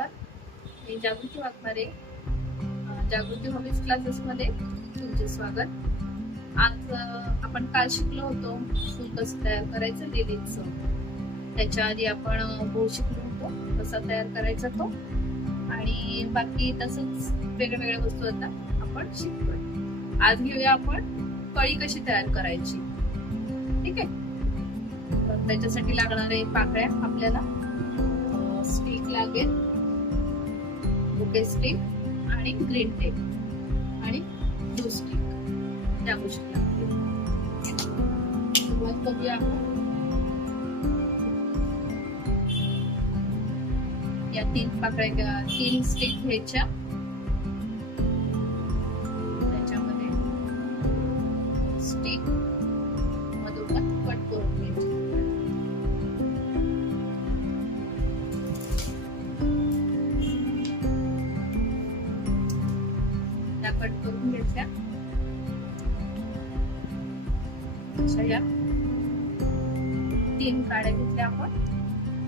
नमस्कार, मी जागृती वाघमारे. जागृती hobbies classes मध्ये तुमचे स्वागत. आज आपण काल शिकलो होतो फूल कसं तयार करायचं लिलीचं. त्याच्या आधी आपण बोल शिकलो होतो कसा तयार करायचा तो, आणि बाकी तसंच वेगवेगळ्या वस्तू आता आपण शिकतोय. आज घेऊया आपण कळी कशी तयार करायची. ठीक आहे. तर त्याच्यासाठी लागणारे पाकळ्या आपल्याला स्टिक लागेल, बुके स्टिक आणि ग्रीन टेप आणि ब्लू स्टिक, त्या गोष्टी लागतील. सुरुवात करूया आपण. या 3 स्टिक घ्यायच्या, त्याच्यामध्ये स्टिक मधोमध कट करून घ्यायची. कट करून घ्यायच्या. अशा या 3 काड्या घेतल्या आपण,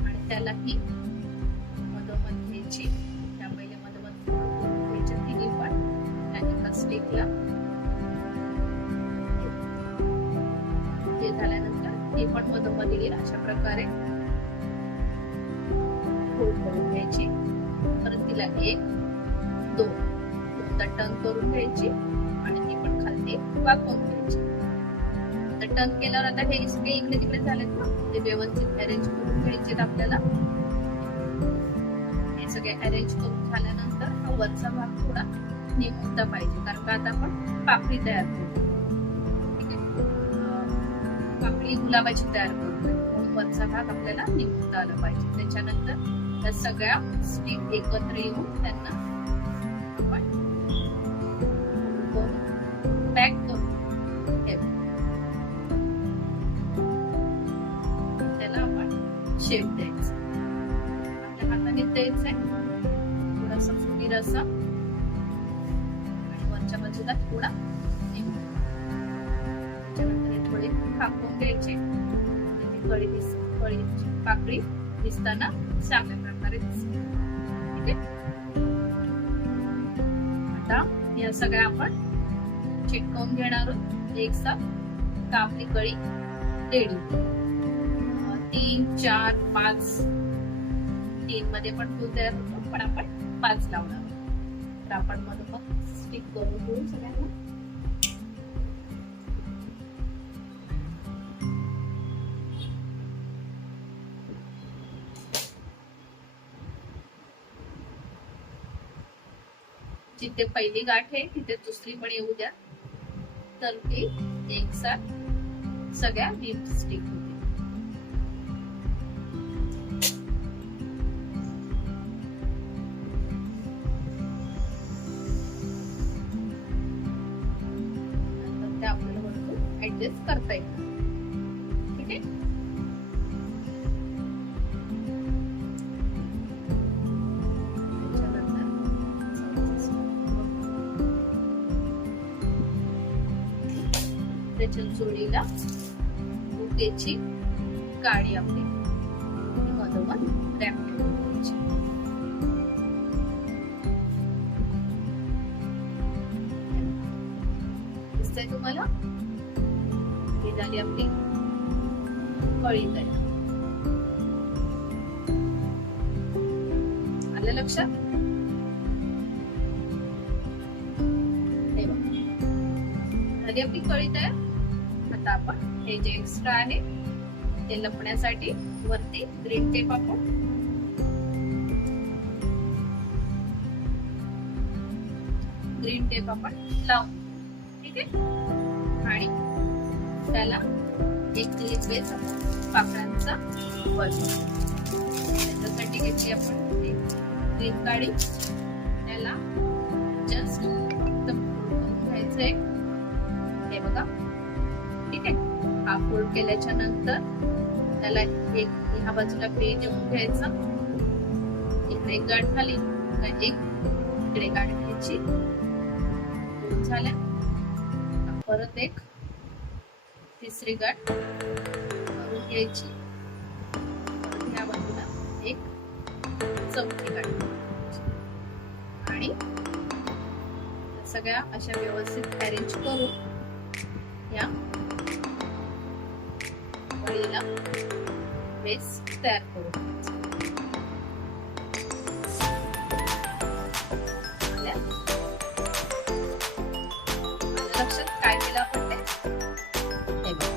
आणि त्यालाही मधोमध घ्यायची. त्या पहिले मधोमध घ्यायच्या तिन्ही पण. त्या एका स्टिकला ते झाल्यानंतर ती पण मधोमध येईल अशा प्रकारे फोल्ड करून घ्यायची. परत तिला 1 2 टर्न करून घ्यायची आणि ती पण खाली वाकवून घ्यायची. तर टर्न केल्यावर आता हे सगळे इकडे तिकडे झालेत ना, ते व्यवस्थित अरेंज करून घ्यायचे. आपल्याला हे सगळे अरेंज करून झाल्यानंतर हा वरचा भाग थोडा निमुळता पाहिजे, कारण का आता आपण पापडी तयार करू. ठीक आहे. पापडी गुलाबाची तयार करू, म्हणून वरचा भाग आपल्याला निमुळता आला पाहिजे. त्याच्यानंतर त्या सगळ्या स्टिक एकत्र येऊन त्यांना पॅक करून ठेव. त्याला आपण शेप द्यायचा. आपल्या हाताने द्यायचंय थोडासा फुगीर असा, आणि वरच्या बाजूला थोडा निमुळ. त्याच्यानंतर हे थोडे कापून घ्यायचे. कळीची पाकळी दिसताना चांगल्या प्रकारे दिसते. ठीक आहे. आता या सगळ्या आपण चिटकवून घेणार आहोत एक साथ. का आपली कळी रेडी. 3 4 5 3 मध्ये पण फूल तयार होतो, पण आपण 5 लावणार आहोत. तर आपण मग स्टिक करून घेऊ सगळ्यांना. जिथे पहिली गाठ आहे तिथे दुसरी पण येऊ द्या, तर ती एक साथ सगळ्या नीट स्टिक होते. नंतर त्या आपल्याला वरतून ऍडजस्ट करता येईल. ठीक आहे. त्याच्या जोडीला बुकेची काडी आपली मधोमध रॅप करायची. दिसतंय तुम्हाला? ही झाली आपली कळी तयार. आलं लक्षात? झाली आपली कळी तयार. आता आपण हे जे एक्स्ट्रा आहे ते लपण्यासाठी वरती ग्रीन टेप आपण लावू. ठीक आहे. आणि त्याला एक क्लिप बेस आपण पाकळ्यांचा बनवू. त्याच्यासाठी घेतली आपण ग्रीन काडी. त्याला जस्ट फक्त करून घ्यायचंय. हे बघा. ठीक आहे. हा फोल्ड केल्याच्या नंतर त्याला एक ह्या बाजूला पेज देऊन घ्यायचा. इकडे एक गाठ झाली, एक इकडे गाठ घ्यायची. झाल्या. परत एक तिसरी गाठ करून घ्यायची. ह्या बाजूला एक चौथी गाठ. आणि सगळ्या अशा व्यवस्थित अरेंज करून या वडीला बेस तयार करू. लक्षात काय केलं आपण ते बघा.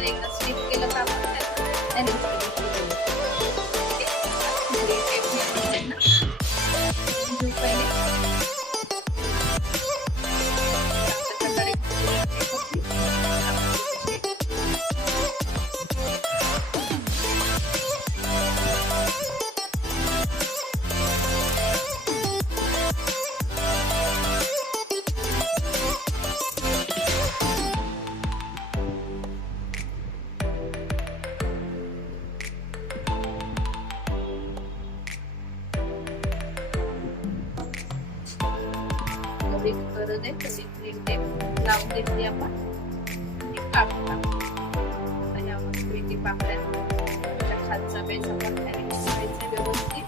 एकदा स्टिप केलं का आपण करू दे. क्रीम टेप लावून घेतली आपण काढून टाकू. आता ह्या मस्त पाकळ्या खालचा बेस आपण व्यवस्थित